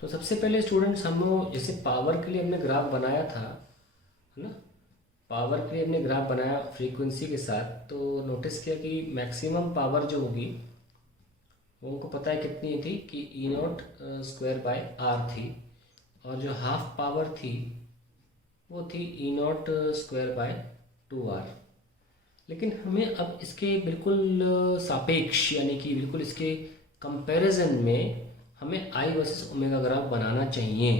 तो सबसे पहले स्टूडेंट्स हम जैसे पावर के लिए हमने ग्राफ बनाया था, है ना। पावर के लिए हमने ग्राफ बनाया फ्रीक्वेंसी के साथ, तो नोटिस किया कि मैक्सिमम पावर जो होगी वो हमको पता है कितनी थी कि ई नॉट स्क्वायर बाय आर थी, और जो हाफ पावर थी वो थी ई नॉट स्क्वायर बाय 2r। लेकिन हमें अब इसके बिल्कुल सापेक्ष यानी कि बिल्कुल इसके कंपैरिजन में हमें आई वर्सेस ओमेगा ग्राफ बनाना चाहिए,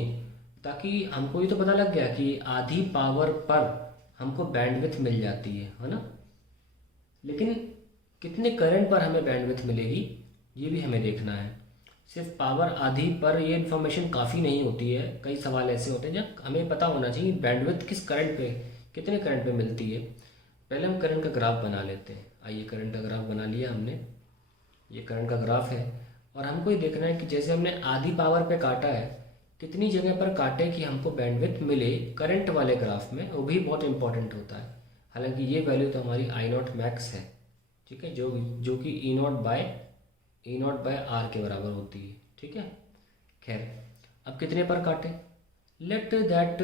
ताकि हमको ये तो पता लग गया कि आधी पावर पर हमको बैंडविड्थ मिल जाती है ना। लेकिन कितने करंट पर हमें बैंडविड्थ मिलेगी ये भी हमें देखना है। सिर्फ पावर आधी पर ये इन्फॉर्मेशन काफ़ी नहीं होती है, कई सवाल ऐसे होते हैं जब हमें पता होना चाहिए बैंडविड्थ किस करंट पे, कितने करंट पे मिलती है। पहले हम करंट का ग्राफ बना लेते हैं। आइए, करंट का ग्राफ बना लिया हमने, ये करंट का ग्राफ है। और हमको ये देखना है कि जैसे हमने आधी पावर पे काटा है, कितनी जगह पर काटे कि हमको बैंडविड्थ मिले करंट वाले ग्राफ में, वो भी बहुत इंपॉर्टेंट होता है। हालांकि ये वैल्यू तो हमारी आई नॉट मैक्स है, ठीक है, जो जो कि ई नॉट बाय आर के बराबर होती है, ठीक है। खैर, अब कितने पर काटे, let that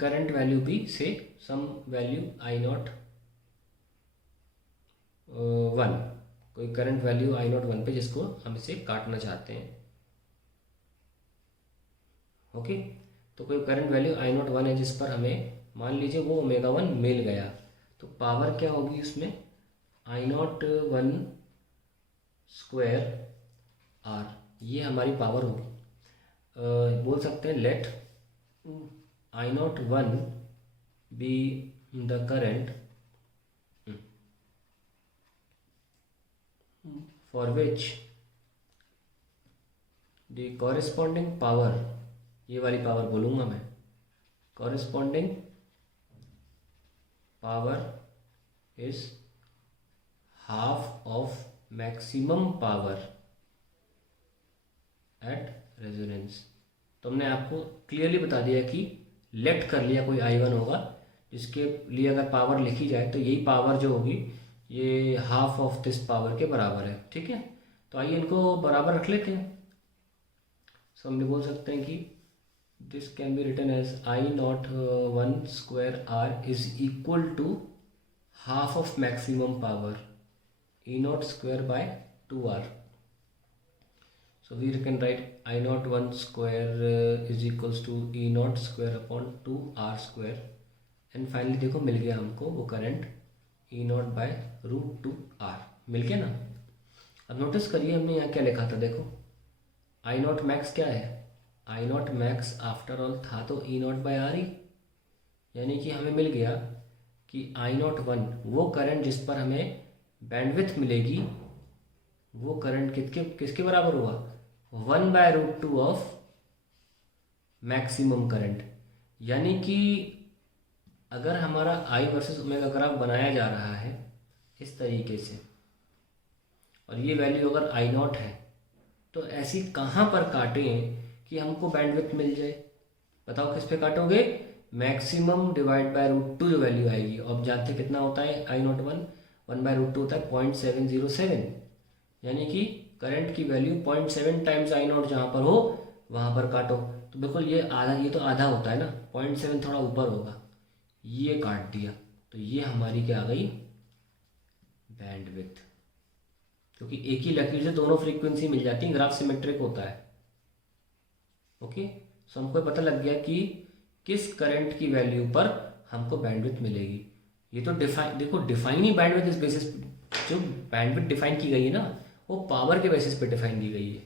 current value be से सम वैल्यू आई नॉट 1, कोई करंट वैल्यू आई नॉट 1 पे जिसको हम इसे काटना चाहते हैं। ओके, तो कोई करंट वैल्यू आई नॉट 1 है जिस पर हमें मान लीजिए वो ओमेगा 1 मिल गया, तो पावर क्या होगी उसमें, आई नॉट 1 स्क्वायर आर, ये हमारी पावर होगी। बोल सकते हैं let I naught 1 be the current for which the corresponding power, ये वाली पावर बोलूँगा मैं, corresponding power is half of maximum power at resonance। तो हमने आपको क्लियरली बता दिया कि लेट कर लिया कोई आई वन होगा जिसके लिए अगर पावर लिखी जाए तो यही पावर जो होगी ये हाफ ऑफ दिस पावर के बराबर है, ठीक है। तो आइए इनको बराबर रख लेते हैं। सो हम बोल सकते हैं कि this can be written as I naught 1 square R is equal to half of maximum power E naught square by 2r। So we can write I naught 1 square is equals to E naught square upon 2r square, and finally देखो मिल गया हमको वो current E naught by root 2r मिल गया ना। अब notice करिए हमने यहाँ क्या लिखा था, देखो I naught मैक्स क्या है, I naught max after all था तो E naught बाय आर ही, यानी कि हमें मिल गया कि I naught 1 वो करंट जिस पर हमें बैंडविड्थ मिलेगी वो करंट किसके बराबर हुआ, 1 by root 2 of maximum current. यानी कि अगर हमारा आई वर्सेस ओमेगा ग्राफ बनाया जा रहा है इस तरीके से, और ये वैल्यू अगर आई नॉट है, तो ऐसी कहाँ पर काटें कि हमको बैंडविड्थ मिल जाए, बताओ किस पे काटोगे, मैक्सिमम डिवाइड बाय रूट 2 जो वैल्यू आएगी। अब जानते कितना होता है आई नॉट 1 बाय रूट 2 होता है 0.707, यानी कि करंट की वैल्यू 0.7 टाइम्स आई नॉट जहाँ पर हो वहाँ पर काटो। तो बिल्कुल ये आधा, ये तो आधा होता है ना, 0.7 थोड़ा ऊपर होगा, ये काट दिया, तो ये हमारी क्या आ गई, बैंडविड्थ। क्योंकि एक ही लकीर से दोनों फ्रीक्वेंसी मिल जाती है, ग्राफ सिमेट्रिक होता है। ओके, सो हमको पता लग गया कि किस करंट की वैल्यू पर हमको बैंडविड्थ मिलेगी। ये तो देखो डिफाइन ही बैंडविड्थ इस बेसिस, जो बैंडविड्थ डिफाइन की गई है ना वो पावर के बेसिस पे डिफाइन की गई है,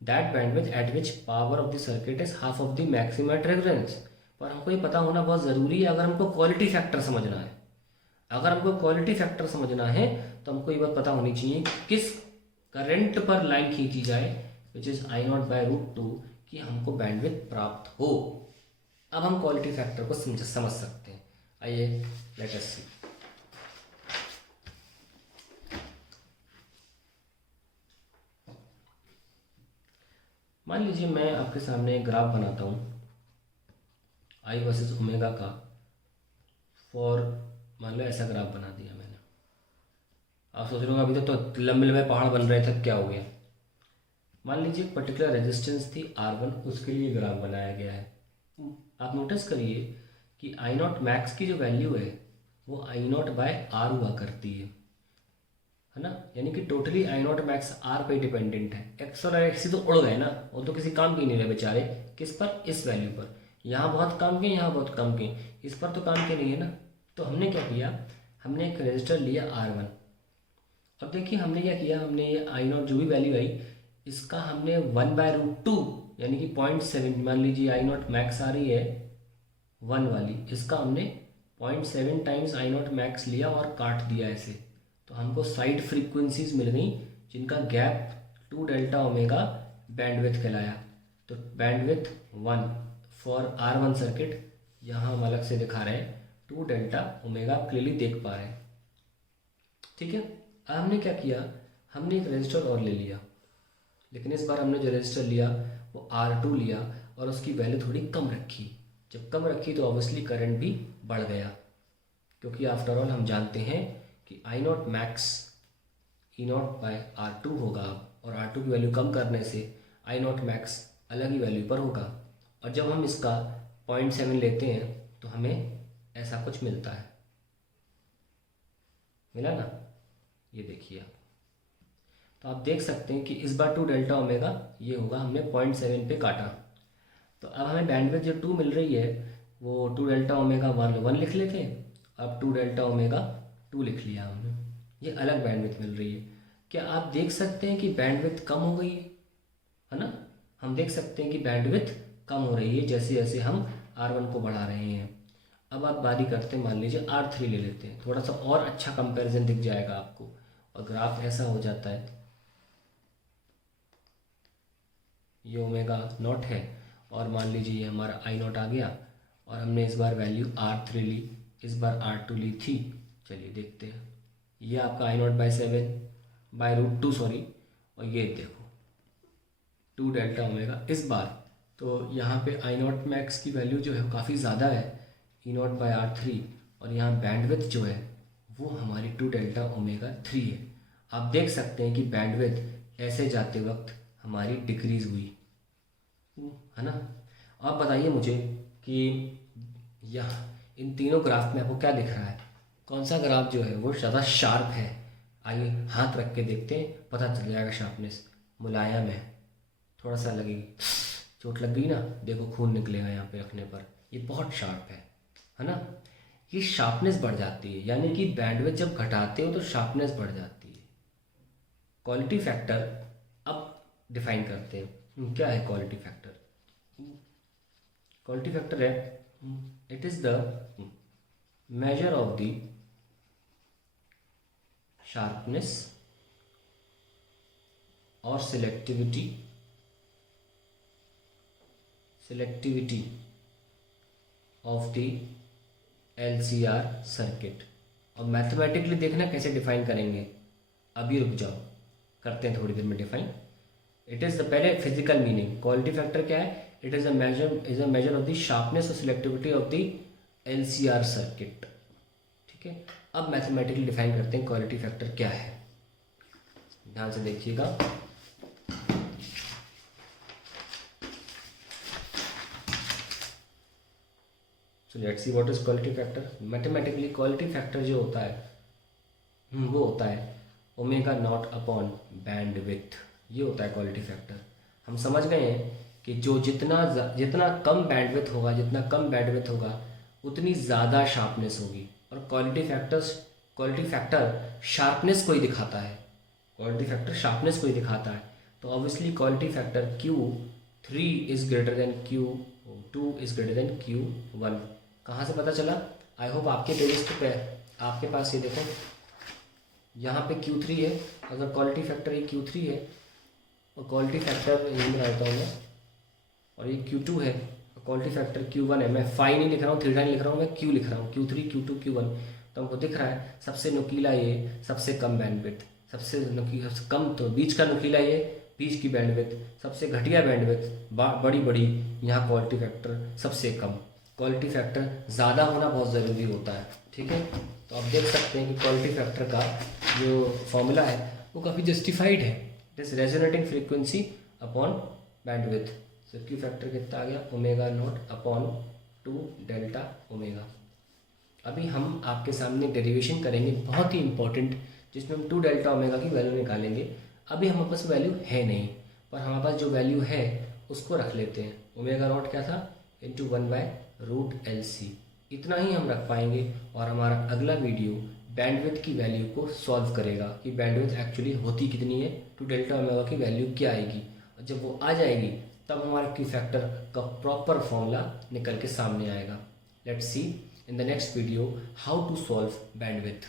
that bandwidth at which power of the circuit is half of the maximum at reference. पर हमको ये पता होना बहुत ज़रूरी है अगर हमको क्वालिटी फैक्टर समझना है। अगर हमको क्वालिटी फैक्टर समझना है तो हमको ये बात पता होनी चाहिए किस करंट पर लाइन खींची जाए which is I naught by root 2 कि हमको बैंडविड्थ प्राप्त हो। अब हम क्वालिटी फैक्टर को समझ सकते हैं। आइए लेट अस सी। मान लीजिए मैं आपके सामने एक ग्राफ बनाता हूँ आई वर्सेस ओमेगा का, फॉर मान लो ऐसा ग्राफ बना दिया मैंने। आप सोच रहे हो अभी तो लंबे लंबे पहाड़ बन रहे थे, क्या हो गया। मान लीजिए एक पर्टिकुलर रेजिस्टेंस थी R1, उसके लिए ग्राफ बनाया गया है। आप नोटिस करिए कि आई नॉट मैक्स की जो वैल्यू है वो आई नॉट बाय आर हुआ करती है ना। यानी कि totally I not max R पे डिपेंडेंट है। एक्स और एक्स तो उड़ गए ना, वो तो किसी काम के नहीं रहे बेचारे। किस पर? इस वैल्यू पर। यहाँ बहुत काम के, यहाँ बहुत काम के, इस पर तो काम के नहीं है ना। तो हमने क्या किया, हमने एक रजिस्टर लिया R1। अब देखिए हमने क्या किया, हमने ये आई नॉट जो भी वैल्यू आई इसका हमने 1/√2 यानी कि 0.7, मान लीजिए आई नॉट मैक्स आ रही है 1 वाली, इसका हमने 0.7 टाइम्स आई नॉट मैक्स लिया और काट दिया ऐसे। तो हमको साइड फ्रीक्वेंसीज मिल गई जिनका गैप 2 डेल्टा ओमेगा बैंडविड्थ कहलाया। तो बैंडविड्थ 1 फॉर R1 सर्किट यहाँ हम अलग से दिखा रहे हैं 2 डेल्टा ओमेगा, आप क्लियरली देख पा रहे हैं। ठीक है, अब हमने क्या किया, हमने एक रजिस्टर और ले लिया, लेकिन इस बार हमने जो रजिस्टर लिया वो R2 लिया और उसकी वैल्यू थोड़ी कम रखी। जब कम रखी तो ऑब्वियसली करंट भी बढ़ गया, क्योंकि आफ्टर ऑल हम जानते हैं कि I not max E nought by R2 होगा, और R2 की वैल्यू कम करने से आई नॉट मैक्स अलग ही वैल्यू पर होगा। और जब हम इसका 0.7 लेते हैं तो हमें ऐसा कुछ मिलता है, मिला ना, ये देखिए आप। तो आप देख सकते हैं कि इस बार 2 डेल्टा ओमेगा ये होगा, हमने 0.7 पे काटा। तो अब हमें बैंडविड्थ जो 2 मिल रही है वो 2 डेल्टा ओमेगा 1 लिख लेते हैं, अब 2 डेल्टा ओमेगा 2 लिख लिया हमने, ये अलग बैंडविड्थ मिल रही है। क्या आप देख सकते हैं कि बैंडविड्थ कम हो गई है ना। हम देख सकते हैं कि बैंडविड्थ कम हो रही है जैसे जैसे हम R1 को बढ़ा रहे हैं। अब आप बारी करते हैं, मान लीजिए R3 ले लेते हैं, थोड़ा सा और अच्छा कंपैरिजन दिख जाएगा आपको। और ग्राफ ऐसा हो जाता है, ये ओमेगा नॉट है और मान लीजिए ये हमारा आई नॉट आ गया, और हमने इस बार वैल्यू R3 ली, इस बार R2 ली थी। चलिए देखते हैं, ये आपका आई नॉट बाई 7/√2 सॉरी, और ये देखो 2 डेल्टा ओमेगा इस बार। तो यहाँ पे आई नॉट मैक्स की वैल्यू जो है काफ़ी ज़्यादा है, ई नॉट बाई R3, और यहाँ बैंडविड्थ जो है वो हमारी 2 डेल्टा ओमेगा 3 है। आप देख सकते हैं कि बैंडविड्थ ऐसे जाते वक्त हमारी डिक्रीज हुई है ना। आप बताइए मुझे कि यह इन तीनों ग्राफ में आपको क्या दिख रहा है, कौन सा ग्राफ जो है वो ज़्यादा शार्प है। आइए हाथ रख के देखते हैं, पता चल जाएगा। शार्पनेस मुलायम है, थोड़ा सा लगेगी, चोट लग गई ना, देखो खून निकलेगा यहाँ पे रखने पर। ये बहुत शार्प है ना। ये शार्पनेस बढ़ जाती है, यानी कि बैंडविड्थ जब घटाते हो तो शार्पनेस बढ़ जाती है। क्वालिटी फैक्टर अब डिफाइन करते हैं, क्या है क्वालिटी फैक्टर। क्वालिटी फैक्टर है, it is the measure of the sharpness or selectivity of the LCR circuit। और मैथमेटिकली देखना कैसे डिफाइन करेंगे, अभी रुक जाओ, करते हैं थोड़ी देर में डिफाइन। इट इज़ द पहले फिजिकल मीनिंग, क्वालिटी फैक्टर क्या है, it is a measure of the sharpness और selectivity of the LCR circuit. ठीक है, अब मैथमेटिकली डिफाइन करते हैं क्वालिटी फैक्टर क्या है, ध्यान से देखिएगा। So let's see what is quality factor. Mathematically quality factor जो होता है वो होता है ओमेगा नॉट अपॉन बैंडविड्थ, ये होता है क्वालिटी फैक्टर। हम समझ गए हैं कि जो जितना कम बैंडविड्थ होगा उतनी ज़्यादा शार्पनेस होगी। और क्वालिटी फैक्टर शार्पनेस को ही दिखाता है, तो obviously quality factor Q3 is greater than Q2 is greater than Q1। कहाँ से पता चला? आई होप आपके पेजेस पे आपके पास ये देखो, यहाँ पे Q3 है, अगर क्वालिटी फैक्टर ये Q3 है और क्वालिटी फैक्टर यहीं में रहता हूँ मैं, और ये Q2 है, क्वालिटी फैक्टर Q1 है। मैं फाई नहीं लिख रहा हूँ, थीटा नहीं लिख रहा हूँ, मैं Q लिख रहा हूँ, Q3 Q2 Q1। तो हमको दिख रहा है सबसे नुकीला ये, सबसे कम बैंडविड्थ, सबसे कम तो बीच का नुकीला ये, बीच की बैंडविड्थ, सबसे घटिया बैंडविड्थ, बड़ी यहाँ क्वालिटी फैक्टर सबसे कम। क्वालिटी फैक्टर ज़्यादा होना बहुत ज़रूरी होता है। ठीक है, तो आप देख सकते हैं कि क्वालिटी फैक्टर का जो फॉर्मूला है वो काफ़ी जस्टिफाइड है। It is resonating frequency upon bandwidth. तो क्यू फैक्टर कितना आ गया, omega naught upon 2 delta omega. अभी हम आपके सामने डेरिवेशन करेंगे बहुत ही इंपॉर्टेंट, जिसमें हम 2 डेल्टा ओमेगा की वैल्यू निकालेंगे। अभी हमारे पास वैल्यू है नहीं, पर हमारे पास जो वैल्यू है उसको रख लेते हैं। ओमेगा नॉट क्या था, इंटू 1/√LC। इतना ही हम रख पाएंगे और हमारा अगला वीडियो बैंडविड्थ की वैल्यू को सॉल्व करेगा कि बैंडविड्थ एक्चुअली होती कितनी है, 2 डेल्टा ओमेगा की वैल्यू क्या आएगी। और जब वो आ जाएगी तब हमारे क्यू फैक्टर का प्रॉपर फॉर्मूला निकल के सामने आएगा। Let's see in the next video how to solve bandwidth.